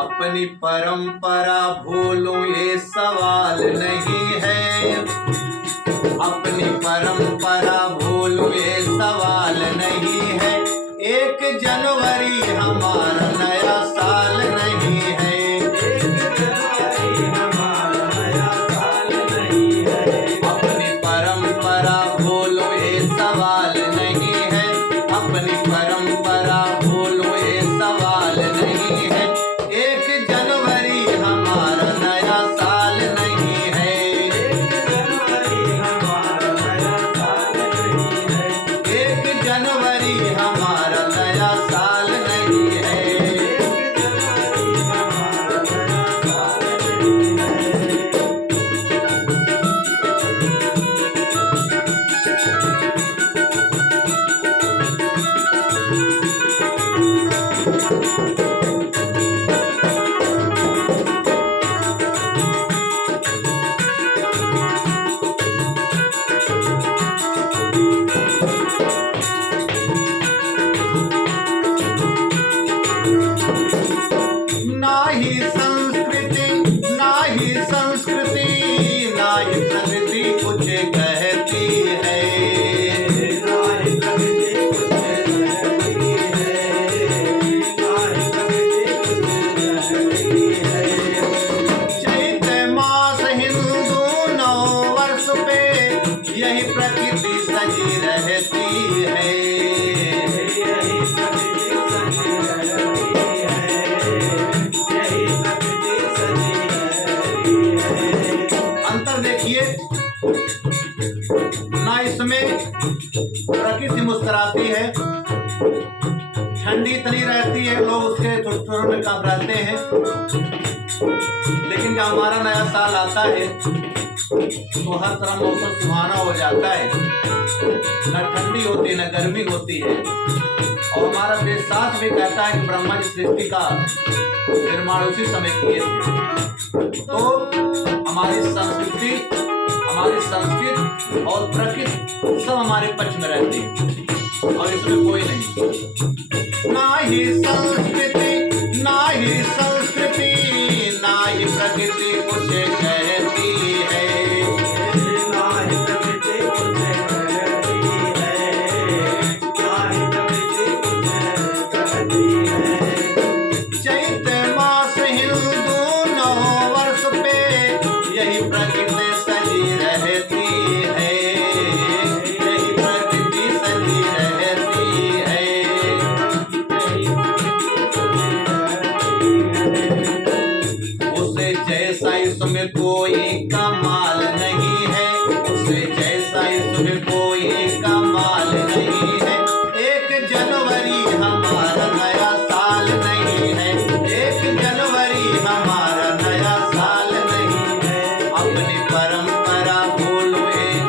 अपनी परंपरा भूलूं ये सवाल नहीं है। अपनी परंपरा भूलूं ये सवाल नहीं है। 1 जनवरी हमारा नया साल नहीं है। 1 जनवरी हमारा नया साल नहीं है। अपनी परंपरा भूलूं ये सवाल नहीं है। अपनी परंपरा भूलूं ये सवाल नहीं है। 1 जनवरी हमारा नया साल नहीं है। 1 जनवरी हमारा नया साल नहीं है। 1 जनवरी हमारा नया साल नहीं है। 1 जनवरी हमारा नया साल नहीं है। ना ही संस्कृति, ना ही संस्कृति, ना ही प्रकृति कुछ कहती है। नारी प्रगति कुछ कहती है। नारी प्रगति कुछ कहती है। चैत्र मास हिंदू नव वर्ष पे यही प्रकृति सजी रहती है। यही प्रकृति सजी रहती है। यही प्रकृति सजी रहती है। अंतर देखिए, ना इसमें प्रकृति मुस्कुराती है, ठंडी इतनी रहती है, लोग उसके ठुठुर में घबराते हैं। लेकिन जब हमारा नया साल आता है तो हर तरह मौसम सुहाना हो जाता है। न ठंडी होती है, न गर्मी होती है। और हमारा वेदशास्त्र भी कहता है कि ब्रह्मा जी सृष्टि का निर्माण उसी समय किए थे। तो हमारी संस्कृति, हमारी संस्कृति और प्रकृति सब हमारे पक्ष में रहती है और इसमें कोई नहीं। ना ही संस्कृति, ना ही संस्कृति, ना ही प्रकृति कुछ कहती है। नारी प्रगति कुछ कहती है। नारी प्रगति कुछ कहती है। चैत्र मास हिंदू नव वर्ष पे यही प्रकृति सजी रहती है। यही प्रकृति सजी रहती है। यही प्रकृति सजी रहती है। उसे जैसा इसमें कोई कमाल नहीं है। उसे जैसा इसमें कोई कमाल नहीं है। 1 जनवरी हमारा नया साल नहीं है। 1 जनवरी हमारा नया साल नहीं है। अपनी परंपरा भूलो एक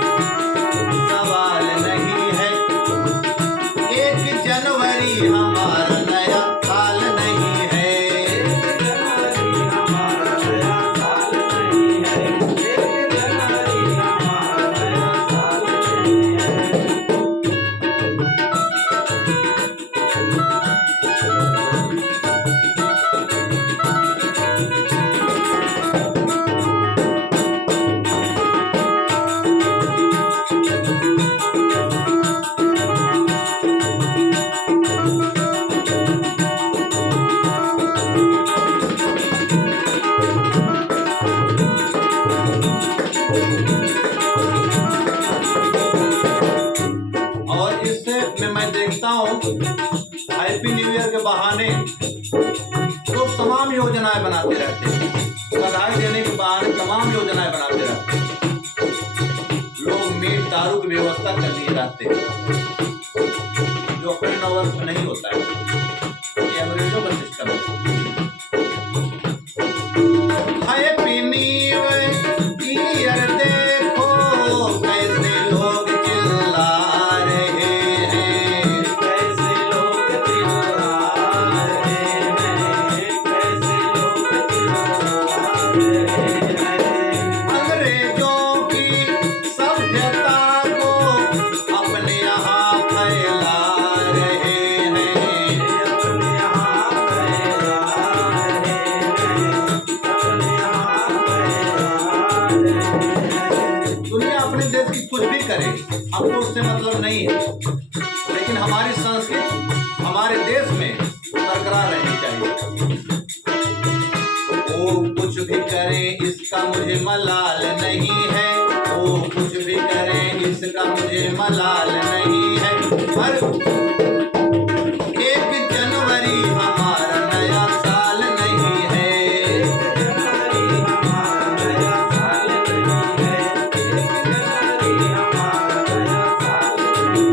सवाल नहीं है। 1 जनवरी हमारा नया साल नहीं है। 1 जनवरी हमारा नया साल नहीं है। 1 जनवरी हमारा नया साल नहीं है। और इससे मैं देखता हूँ हैप्पी न्यू ईयर के बहाने लोग तमाम योजनाएं बनाते रहते हैं। बधाई देने के बहाने तमाम योजनाएं बनाते रहते हैं। लोग मीट दारू की व्यवस्था कर लिए रहते हैं, जो अपने नववर्ष में नहीं होता है। ये अंग्रेजों का सिस्टम है। हैप्पी न्यू ईयर देखो कैसे लोग चिल्ला रहे हैं। कैसे लोग चिल्ला रहे हैं। कैसे लोग चिल्ला रहे हैं। अंग्रेजों की सभ्यता को अपने यहाँ फैला रहे हैं। उससे मतलब नहीं है, लेकिन हमारी संस्कृति हमारे देश में बरकरार रहनी चाहिए। वो कुछ भी करें इसका मुझे मलाल नहीं है, वो कुछ भी करें इसका मुझे मलाल नहीं है। पर 1 जनवरी हमारा नया साल नहीं है, 1 जनवरी हमारा नया साल नहीं है, 1 जनवरी हमारा नया साल नहीं है।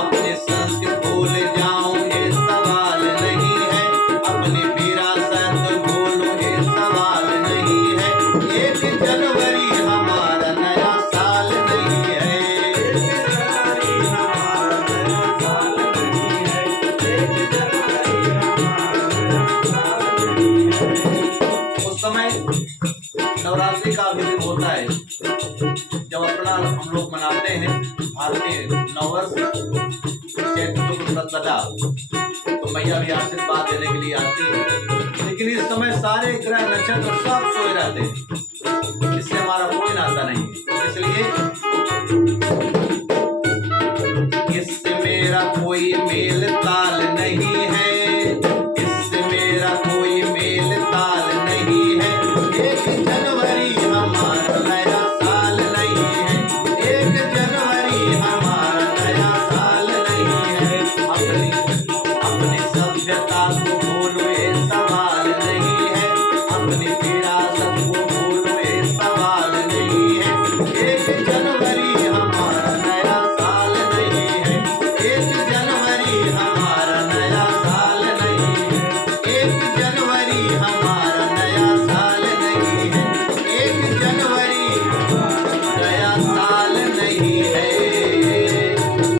अपने संस्कृति भूल जाऊं ये सवाल नहीं है, अपनी विरासत भूलूं ये सवाल नहीं है। 1 जनवरी हमारा नया साल नहीं है, 1 जनवरी हमारा नया साल नहीं है, 1 जनवरी हमारा नया साल नहीं है। उस समय नवरात्रि का भी दिन होता है, जब अपना हम लोग मनाते हैं भारतीय नववर्ष चैत्र शुक्ल प्रतिपदा, तो मैया भी आशीर्वाद देने के लिए आती है। लेकिन इस समय सारे ग्रह नक्षत्र सब सोए रहते हैं,